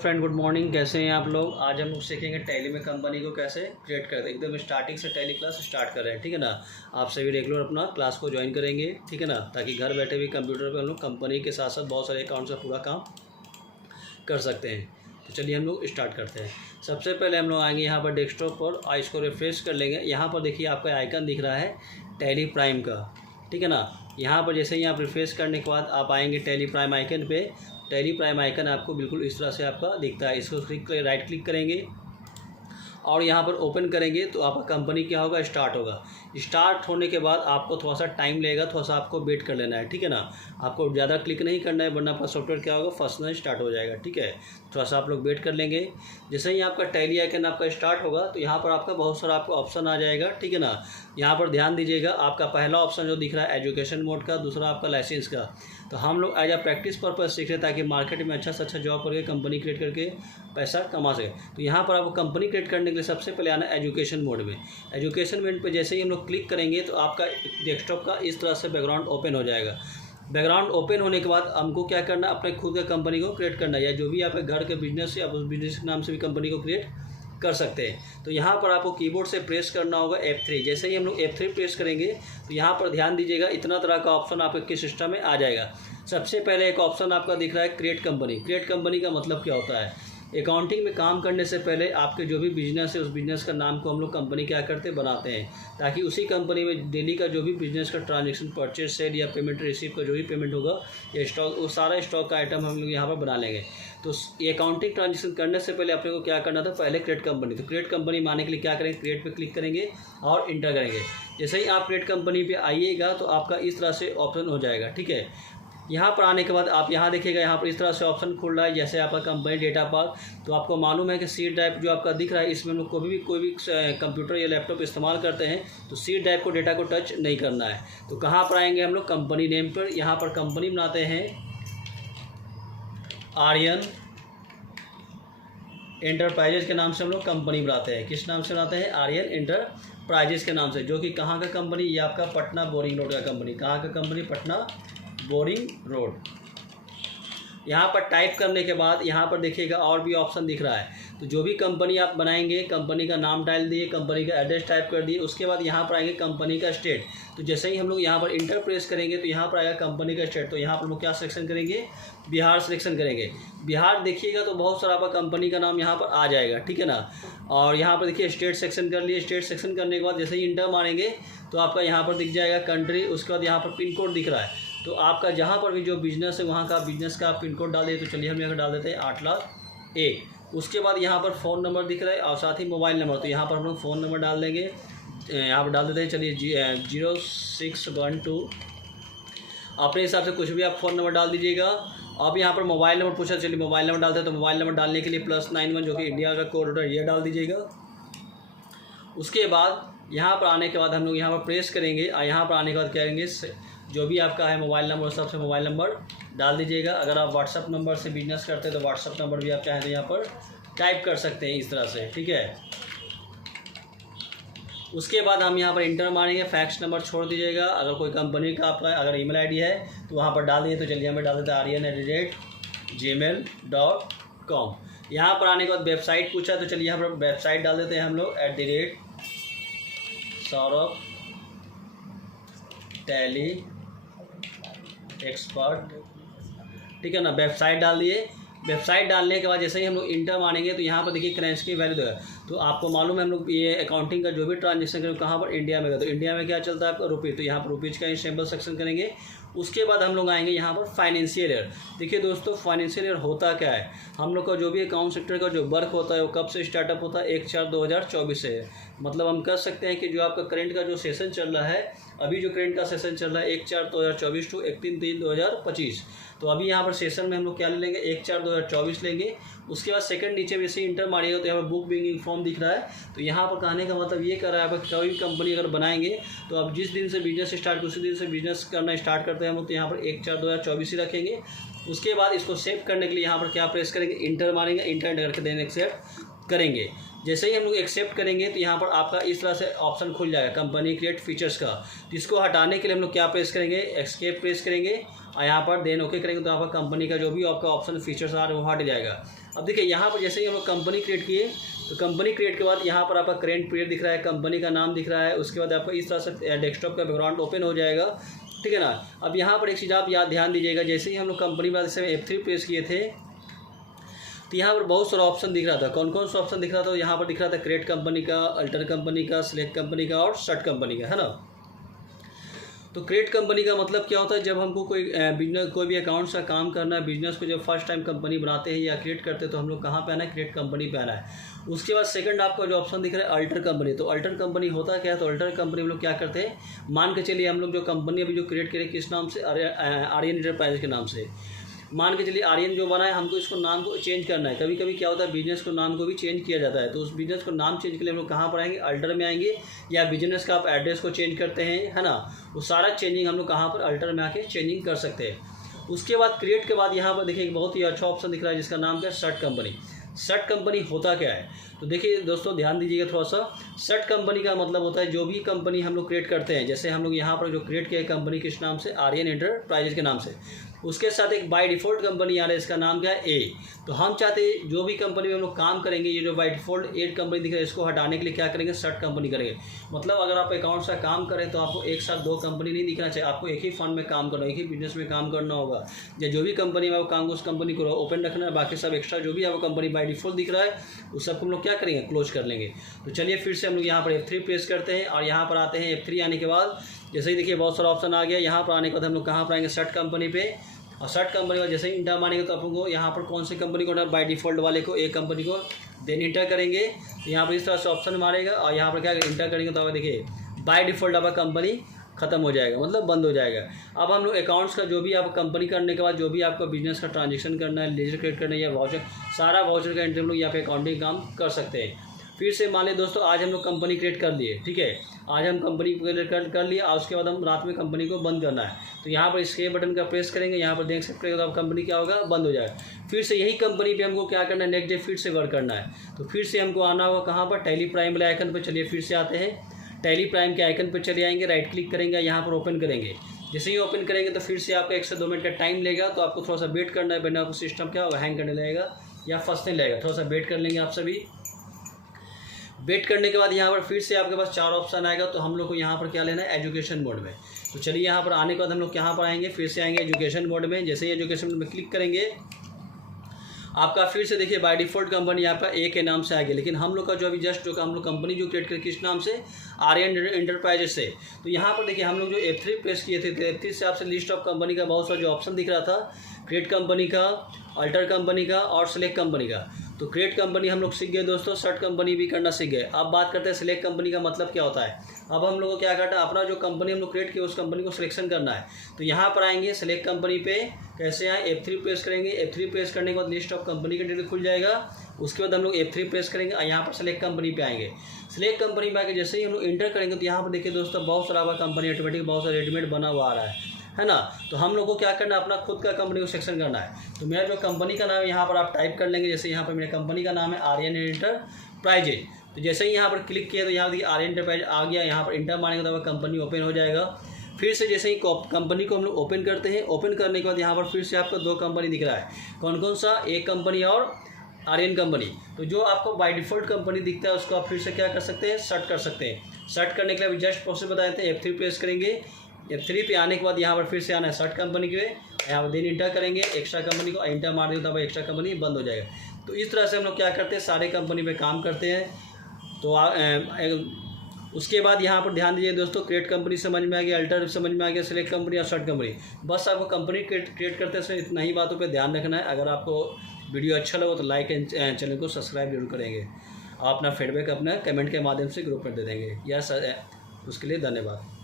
Friend good morning. कैसे हैं आप लोग। आज हम लोग सीखेंगे टैली में कंपनी को कैसे क्रिएट करते हैं। एकदम स्टार्टिंग से टैली क्लास स्टार्ट कर रहे हैं, ठीक है ना। आप सभी रेगुलर अपना क्लास को ज्वाइन करेंगे, ठीक है ना, ताकि घर बैठे भी कंप्यूटर पे हम लोग कंपनी के साथ साथ बहुत सारे अकाउंट से पूरा काम कर सकते हैं। तो चलिए हम लोग स्टार्ट करते हैं। सबसे पहले हम लोग आएंगे यहाँ पर डेस्कटॉप पर और इसको रिफ्रेश कर लेंगे। यहाँ पर देखिए आपका आइकन दिख रहा है टैली प्राइम का, ठीक है ना। यहाँ पर जैसे ही आप रिफ्रेश करने के बाद आप आएंगे टैली प्राइम आइकन पे। टैली प्राइम आइकन आपको बिल्कुल इस तरह से आपका दिखता है। इसको राइट क्लिक करेंगे और यहाँ पर ओपन करेंगे तो आपका कंपनी क्या होगा, स्टार्ट होगा। स्टार्ट होने के बाद आपको थोड़ा सा टाइम लगेगा, थोड़ा सा आपको वेट कर लेना है, ठीक है ना। आपको ज़्यादा क्लिक नहीं करना है वरना आपका सॉफ्टवेयर क्या होगा, फंसना स्टार्ट हो जाएगा, ठीक है। थोड़ा सा आप लोग वेट कर लेंगे। जैसे ही आपका टैली आइकन आपका स्टार्ट होगा तो यहाँ पर आपका बहुत सारा आपका ऑप्शन आ जाएगा, ठीक है ना। यहाँ पर ध्यान दीजिएगा, आपका पहला ऑप्शन जो दिख रहा है एजुकेशन मोड का, दूसरा आपका लाइसेंस का। तो हम लोग एज अ प्रैक्टिस पर्पज सीख रहे हैं ताकि मार्केट में अच्छा से अच्छा जॉब करके कंपनी क्रिएट करके पैसा कमा सके। तो यहाँ पर आपको कंपनी क्रिएट करने के लिए सबसे पहले आना है एजुकेशन मोड में। एजुकेशन मोड पे जैसे ही हम लोग क्लिक करेंगे तो आपका डेस्कटॉप का इस तरह से बैकग्राउंड ओपन हो जाएगा। बैकग्राउंड ओपन होने के बाद हमको क्या करना है, अपने खुद के कंपनी को क्रिएट करना है, या जो भी आपके घर के बिजनेस है आप उस बिजनेस के नाम से भी कंपनी को क्रिएट कर सकते हैं। तो यहाँ पर आपको कीबोर्ड से प्रेस करना होगा F3। जैसे ही हम लोग F3 प्रेस करेंगे तो यहाँ पर ध्यान दीजिएगा, इतना तरह का ऑप्शन आपके सिस्टम में आ जाएगा। सबसे पहले एक ऑप्शन आपका दिख रहा है क्रिएट कंपनी। क्रिएट कंपनी का मतलब क्या होता है, अकाउंटिंग में काम करने से पहले आपके जो भी बिजनेस है उस बिजनेस का नाम को हम लोग कंपनी क्या करते हैं, बनाते हैं, ताकि उसी कंपनी में डेली का जो भी बिजनेस का ट्रांजैक्शन, परचेज, सेल या पेमेंट रिसीव का जो भी पेमेंट होगा या स्टॉक, वो सारा स्टॉक का आइटम हम लोग यहाँ पर बना लेंगे। तो ये अकाउंटिंग ट्रांजेक्शन करने से पहले अपने को क्या करना था, पहले क्रिएट कंपनी। तो क्रिएट कंपनी माने के लिए क्या करेंगे, क्रिएट पे क्लिक करेंगे और इंटर करेंगे। जैसे ही आप क्रिएट कंपनी पे आइएगा तो आपका इस तरह से ऑप्शन हो जाएगा, ठीक है। यहाँ पर आने के बाद आप यहाँ देखिएगा, यहाँ पर इस तरह से ऑप्शन खुल रहा है जैसे आपका कंपनी डेटा पर। तो आपको मालूम है कि सी ड्राइव जो आपका दिख रहा है इसमें हम लोग कोई भी कंप्यूटर या लैपटॉप इस्तेमाल करते हैं तो सी ड्राइव को डेटा को टच नहीं करना है। तो कहाँ पर आएंगे हम लोग, कंपनी नेम पर। यहाँ पर कंपनी बनाते हैं आर्यन एंटरप्राइजेज के नाम से हम लोग कंपनी बनाते हैं। किस नाम से बनाते हैं, आर्यन एंटरप्राइजेज के नाम से, जो कि कहाँ का कंपनी, ये आपका पटना बोरिंग रोड का कंपनी। कहाँ का कंपनी, पटना बोरिंग रोड। यहाँ पर टाइप करने के बाद यहाँ पर देखिएगा और भी ऑप्शन दिख रहा है। तो जो भी कंपनी आप बनाएंगे, कंपनी का नाम डाल दिए, कंपनी का एड्रेस टाइप कर दिए, उसके बाद यहाँ पर आएंगे कंपनी का स्टेट। तो जैसे ही हम लोग यहाँ पर इंटर प्रेस करेंगे तो यहाँ पर आएगा कंपनी का स्टेट। तो यहाँ पर हम लोग क्या सिलेक्शन करेंगे, बिहार सिलेक्शन करेंगे। बिहार देखिएगा तो बहुत सारा आपका कंपनी का नाम यहाँ पर आ जाएगा, ठीक है ना। और यहाँ पर देखिए स्टेट सेक्शन कर लिए। स्टेट सेक्शन करने के बाद जैसे ही इंटर मारेंगे तो आपका यहाँ पर दिख जाएगा कंट्री। उसके बाद यहाँ पर पिन कोड दिख रहा है। तो आपका जहाँ पर भी जो बिजनेस है वहाँ का बिजनेस का पिन कोड डाल दिए। तो चलिए हम यहाँ डाल देते हैं 8,01,। उसके बाद यहाँ पर फ़ोन नंबर दिख रहा है और साथ ही मोबाइल नंबर। तो यहाँ पर हम लोग फ़ोन नंबर डाल देंगे, यहाँ पर डाल देते हैं, चलिए 0612। अपने हिसाब से कुछ भी आप फ़ोन नंबर डाल दीजिएगा। अब यहाँ पर मोबाइल नंबर पूछा, चलिए मोबाइल नंबर डालते हैं। तो मोबाइल नंबर डालने के लिए +91 जो कि इंडिया का कोड होता है ये डाल दीजिएगा। उसके बाद यहाँ पर आने के बाद हम लोग यहाँ पर प्रेस करेंगे और यहाँ पर आने के बाद क्या करेंगे, जो भी आपका है मोबाइल नंबर उस सबसे मोबाइल नंबर डाल दीजिएगा। अगर आप व्हाट्सअप नंबर से बिजनेस करते हैं तो व्हाट्सअप नंबर भी आप चाहें तो यहाँ पर टाइप कर सकते हैं इस तरह से, ठीक है। उसके बाद हम यहाँ पर इंटर मारेंगे, फैक्स नंबर छोड़ दीजिएगा। अगर कोई कंपनी का आपका अगर ईमेल आईडी है तो वहाँ पर डाल दिए। तो चलिए हमें डाल देते हैं aryan@gmail.com। यहाँ पर आने के बाद वेबसाइट पूछा तो चलिए यहाँ पर वेबसाइट डाल देते हैं हम लोग @Saurabh टैली एक्सपर्ट, ठीक है ना। वेबसाइट डाल दिए। वेबसाइट डालने के बाद जैसे ही हम लोग इंटर मारेंगे तो यहाँ पर देखिए करेंसी की वैल्यू देगा। तो आपको मालूम है हम लोग ये अकाउंटिंग का जो भी ट्रांजेक्शन करें कहाँ पर, इंडिया में। तो इंडिया में क्या चलता है आपका, रुपये। तो यहाँ पर रुपीज़ का सिंबल सेक्शन करेंगे। उसके बाद हम लोग आएंगे यहाँ पर फाइनेंशियल ईयर। देखिए दोस्तों, फाइनेंशियल ईयर होता क्या है, हम लोग का जो भी अकाउंट सेक्टर का जो वर्क होता है वो कब से स्टार्टअप होता है, 1/4/2024 से। मतलब हम कह सकते हैं कि जो आपका करंट का जो सेशन चल रहा है, अभी जो करंट का सेशन चल रहा है 1/4/2024 टू 31/3/2025। तो अभी यहाँ पर सेशन में हम लोग क्या ले लेंगे, 1/4/2024 लेंगे। उसके बाद सेकंड नीचे वैसे इंटर मारिएगा तो यहाँ पर बुक बिगिनिंग फॉर्म दिख रहा है। तो यहाँ पर कहने का मतलब ये कर रहा है, आप कोई भी कंपनी अगर बनाएंगे तो आप जिस दिन से बिजनेस स्टार्ट उसी दिन से बिजनेस करना स्टार्ट करते हैं हम लोग। तो यहाँ पर 1/4/2024 ही रखेंगे। उसके बाद इसको सेव करने के लिए यहाँ पर क्या प्रेस करेंगे, इंटर मारेंगे। इंटर करके देन एक्सेप्ट करेंगे। जैसे ही हम लोग एक्सेप्ट करेंगे तो यहाँ पर आपका इस तरह से ऑप्शन खुल जाएगा कंपनी क्रिएट फीचर्स का। जिसको हटाने के लिए हम लोग क्या प्रेस करेंगे, एस्केप प्रेस करेंगे और यहाँ पर देन ओके करेंगे। तो यहाँ पर कंपनी का जो भी आपका ऑप्शन फीचर्स आ रहे हैं वो हट जाएगा। अब देखिए यहाँ पर जैसे ही हम लोग कंपनी क्रिएट किए, तो कंपनी क्रिएट के बाद यहाँ पर आपका करेंट पीरियड दिख रहा है, कंपनी का नाम दिख रहा है, उसके बाद आपका इस तरह से डेस्कटॉप का बैकग्राउंड ओपन हो जाएगा, ठीक है ना। अब यहाँ पर एक चीज़ आप ध्यान दीजिएगा, जैसे ही हम लोग कंपनी बाद जैसे F3 प्रेस किए थे, तो यहाँ पर बहुत सारा ऑप्शन दिख रहा था। कौन कौन सा ऑप्शन दिख रहा था? यहाँ पर दिख रहा था क्रिएट कंपनी का, अल्टर कंपनी का, सिलेक्ट कंपनी का और शट कंपनी का, है ना। तो क्रिएट कंपनी का मतलब क्या होता है? जब हमको कोई बिजनेस, कोई भी अकाउंट्स का काम करना है, बिजनेस को जब फर्स्ट टाइम कंपनी बनाते हैं या क्रिएट करते हैं, तो हम लोग कहाँ पे आना है? क्रिएट कंपनी पे आना है। उसके बाद सेकंड आपका जो ऑप्शन दिख रहा है अल्टर कंपनी। तो अल्टर कंपनी होता क्या है? तो अल्टर कंपनी हम लोग क्या करते हैं, मान के चलिए हम लोग जो कंपनी अभी जो क्रिएट करें किस नाम से, आर्यन एंटरप्राइज के नाम से, मान के चलिए आर्यन जो बना है, हमको इसको नाम को चेंज करना है। कभी कभी क्या होता है, बिजनेस को नाम को भी चेंज किया जाता है। तो उस बिजनेस को नाम चेंज के लिए हम लोग कहाँ पर आएंगे? अल्टर में आएंगे। या बिजनेस का आप एड्रेस को चेंज करते हैं, है ना, वो सारा चेंजिंग हम लोग कहाँ पर? अल्टर में आके चेंजिंग कर सकते हैं। उसके बाद क्रिएट के बाद यहाँ पर देखिए एक बहुत ही अच्छा ऑप्शन दिख रहा है जिसका नाम क्या है? Shut company. शट कंपनी होता क्या है? तो देखिए दोस्तों ध्यान दीजिएगा थोड़ा सा। शट कंपनी का मतलब होता है जो भी कंपनी हम लोग क्रिएट करते हैं, जैसे हम लोग यहाँ पर जो क्रिएट किया कंपनी किस नाम से? आर्यन एंटरप्राइजेज के नाम से, उसके साथ एक बाय डिफ़ॉल्ट कंपनी आ रहा है, इसका नाम क्या है? ए। तो हम चाहते हैं जो भी कंपनी में हम लोग काम करेंगे, ये जो बाय डिफ़ॉल्ट एड कंपनी दिख रहा है, इसको हटाने के लिए क्या करेंगे? शट कंपनी करेंगे। मतलब अगर आप अकाउंट्स का काम करें तो आपको एक साथ दो कंपनी नहीं दिखना चाहिए, आपको एक ही फंड में काम करना, एक ही बिजनेस में काम करना होगा। या जो भी कंपनी में आप काम, उस कंपनी को ओपन रखना है, बाकी सब एक्स्ट्रा जो भी आपको कंपनी बाय डिफ़ॉल्ट दिख रहा है उस सबको हम लोग क्या करेंगे? क्लोज कर लेंगे। तो चलिए फिर से हम लोग यहाँ पर F3 प्रेस करते हैं और यहाँ पर आते हैं। F3 आने के बाद जैसे ही देखिए बहुत सारा ऑप्शन आ गया। यहाँ पर आने के बाद हम लोग कहाँ पर आएंगे? शट कंपनी पे। और शट कंपनी का जैसे ही इंटर मारेंगे तो आपको यहाँ पर कौन सी कंपनी को, बाय डिफ़ॉल्ट वाले को, एक कंपनी को देन इंटर करेंगे। तो यहाँ पर इस तरह से ऑप्शन मारेगा और यहाँ पर क्या इंटर करेंगे तो आप देखिए बाय डिफ़ॉल्ट आपका कंपनी खत्म हो जाएगा, मतलब बंद हो जाएगा। अब हम लोग अकाउंट्स का जो भी आप कंपनी करने के बाद जो भी आपका बिजनेस का ट्रांजेक्शन करना है, लेजर क्रिएट करना है या वाउचर, सारा वाउचर का एंट्री हम लोग यहाँ पे अकाउंटिंग काम कर सकते हैं। फिर से मान लें दोस्तों आज हम लोग कंपनी क्रिएट कर लिए, ठीक है, आज हम कंपनी क्रिएट कर लिया और उसके बाद हम रात में कंपनी को बंद करना है। तो यहाँ पर एस्केप बटन का प्रेस करेंगे, यहाँ पर देख सकते हैं तो कंपनी क्या होगा? बंद हो जाएगा। फिर से यही कंपनी पे हमको क्या करना है? नेक्स्ट डे फिर से वर्क करना है। तो फिर से हमको आना होगा कहाँ पर? टैली प्राइम वाले आइकन पर। चलिए फिर से आते हैं, टैली प्राइम के आइकन पर चले आएंगे, राइट क्लिक करेंगे, यहाँ पर ओपन करेंगे। जैसे ही ओपन करेंगे तो फिर से आपका 1 से 2 मिनट का टाइम लेगा, तो आपको थोड़ा सा वेट करना है, वरना आपको सिस्टम क्या होगा? हैंग करने लगेगा या फंसने लगेगा। थोड़ा सा वेट कर लेंगे आप सभी। वेट करने के बाद यहाँ पर फिर से आपके पास 4 ऑप्शन आएगा। तो हम लोग को यहाँ पर क्या लेना है? एजुकेशन मोड में। तो चलिए यहाँ पर आने के बाद हम लोग यहाँ पर आएंगे, फिर से आएंगे एजुकेशन मोड में। जैसे ही एजुकेशन मोड में क्लिक करेंगे आपका फिर से देखिए बाय डिफ़ॉल्ट कंपनी यहाँ पर ए के नाम से आ गया। लेकिन हम लोग का जो अभी जस्ट जो हम लोग कंपनी जो क्रिएट करें किस नाम से? आर्यन एंटरप्राइजेज से। तो यहाँ पर देखिए हम लोग जो F3 प्रेस किए थे, तो F3 से आपसे लिस्ट ऑफ कंपनी का बहुत सारा जो ऑप्शन दिख रहा था, क्रिएट कंपनी का, अल्टर कंपनी का और सिलेक्ट कंपनी का। तो क्रिएट कंपनी हम लोग सीख गए दोस्तों, शट कंपनी भी करना सीख गए। अब बात करते हैं सिलेक्ट कंपनी का मतलब क्या होता है। अब हम लोग को क्या करना है? अपना जो कंपनी हम लोग क्रिएट किए उस कंपनी को सिलेक्शन करना है। तो यहाँ पर आएंगे सिलेक्ट कंपनी पे, कैसे आए? F3 प्रेस करेंगे। F3 प्रेस करने के बाद लिस्ट ऑफ कंपनी का डिटेल खुल जाएगा। उसके बाद हम लोग F3 प्रेस करेंगे और यहाँ पर सिलेक्ट कंपनी पे आएंगे। सिलेक्ट कंपनी पे आके जैसे ही हम लोग इंटर करेंगे तो यहाँ पर देखिए दोस्तों बहुत सारा कंपनी ऑटोमेटिक बहुत सारा रेडीमेड बना हुआ आ रहा है ना। तो हम लोग को क्या करना है? अपना खुद का कंपनी को सेक्शन करना है। तो मेरा जो कंपनी का नाम है यहाँ पर आप टाइप कर लेंगे। जैसे यहाँ पर मेरे कंपनी का नाम है आर्यन एंटरप्राइजेज। तो जैसे ही यहाँ पर क्लिक किया तो यहाँ देखिए आर्यन एंटरप्राइज आ गया। यहाँ पर इंटर मारेंगे तो कंपनी ओपन हो जाएगा। फिर से जैसे ही कंपनी को हम लोग ओपन करते हैं, ओपन करने के बाद यहाँ पर फिर से आपको 2 कंपनी दिख रहा है। कौन कौन सा? एक कंपनी और आर्यन कंपनी। तो जो आपको बाय डिफ़ॉल्ट कंपनी दिखता है उसको आप फिर से क्या कर सकते हैं? शट कर सकते हैं। शट करने के लिए जस्ट प्रोसेस बताए थे। F3 प्रेस करेंगे। F3 पे आने के बाद यहाँ पर फिर से आना है शट कंपनी के, यहाँ पर दिन इंटर करेंगे, एक्स्ट्रा कंपनी को इंटर मार देंगे तो एक्स्ट्रा कंपनी बंद हो जाएगा। तो इस तरह से हम लोग क्या करते हैं? सारे कंपनी पे काम करते हैं। तो उसके बाद यहाँ पर ध्यान दीजिए दोस्तों, क्रिएट कंपनी समझ में आ गया, अल्टर समझ में आ गया, सिलेक्ट कंपनी और शट कंपनी। बस आपको कंपनी क्रिएट करते समय इतना ही बातों पे ध्यान रखना है। अगर आपको वीडियो अच्छा लगा तो लाइक एंड चैनल को सब्सक्राइब जरूर करेंगे। आप अपना फीडबैक अपना कमेंट के माध्यम से ग्रुप में दे देंगे। उसके लिए धन्यवाद।